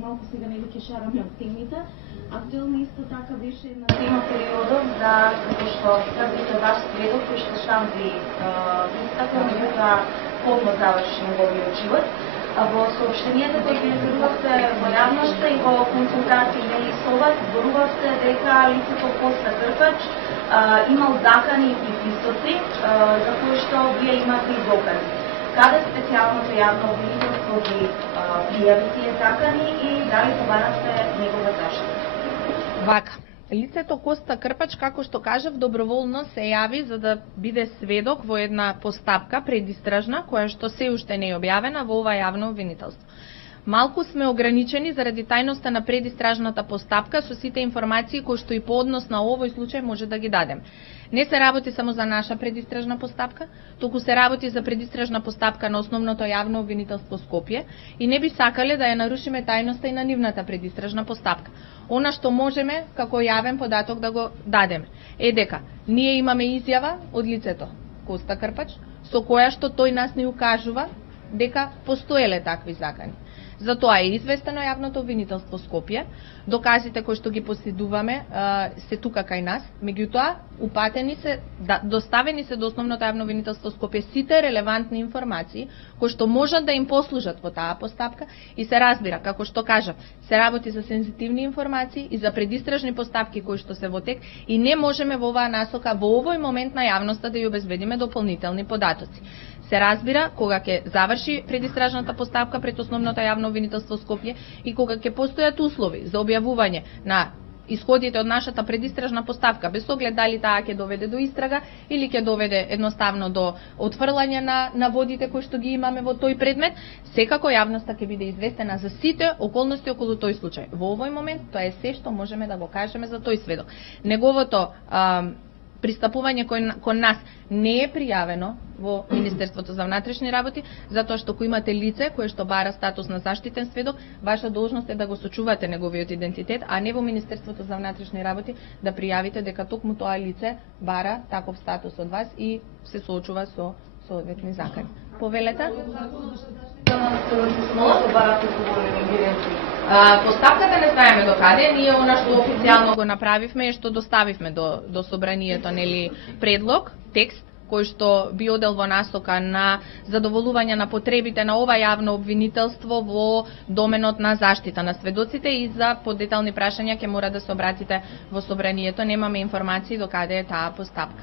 малку сега нели ќе шараме од темите. Актуелно исто така беше на тема периодот за што првите ваш сведок кој што сам ви истакна, меѓутоа полно заврши неговиот живот. Во сообщението кои ги изверувавте во јавноста и во консултации нели со вас, зборувавте дека лицето Коста Крпач имал закани и приписоци за кои што вие имате и докази. Каде специјалното јавно обвинителство ги пријави тие закани и дали побарате негова заштита? Вака, лицето Коста Крпач, како што кажав, доброволно се јави за да биде сведок во една постапка предистражна, која што се уште не е објавена во ова јавно обвинителство. Малку сме ограничени заради тајноста на предистражната постапка со сите информации кои што и по однос на овој случај може да ги дадем. Не се работи само за наша предистражна постапка, туку се работи за предистражна постапка на основното јавно обвинителство Скопје и не би сакале да ја нарушиме тајноста и на нивната предистражна постапка. Она што можеме како јавен податок да го дадеме е дека ние имаме изјава од лицето Коста Крпач со која што тој нас не укажува дека постоеле такви закани. Затоа е известено јавното обвинителство Скопје, доказите кои што ги поседуваме се тука кај нас, меѓутоа упатени се, доставени се до основното јавно обвинителство Скопје сите релевантни информации кои што можат да им послужат во таа постапка и се разбира, како што кажав, се работи за сензитивни информации и за предистражни постапки кои што се во тек и не можеме во оваа насока во овој момент на јавноста да ја обезбедиме дополнителни податоци. Се разбира кога ќе заврши предистражната постапка пред основното јавно обвинителство Скопје и кога ќе постојат услови за објавување на исходите од нашата предистражна постапка, без оглед дали таа ќе доведе до истрага или ќе доведе едноставно до отфрлање на водите кои што ги имаме во тој предмет, секако јавноста ќе биде известена за сите околности околу тој случај. Во овој момент тоа е се што можеме да го кажеме за тој сведок. Неговото пристапување кон нас не е пријавено во Министерството за внатрешни работи, затоа што ако имате лице кое што бара статус на заштитен сведок, ваша должност е да го сочувате неговиот идентитет, а не во Министерството за внатрешни работи да пријавите дека токму тоа лице бара таков статус од вас и се соочува со соодветни закани. Повелете? Постапката не знаеме до каде, ние она што официјално го направивме е што доставивме до собранието, нели, предлог, текст кој што би одел во насока на задоволување на потребите на ова јавно обвинителство во доменот на заштита на сведоците и за подетални прашања ќе мора да се обратите во собранието, немаме информации до каде е таа постапка.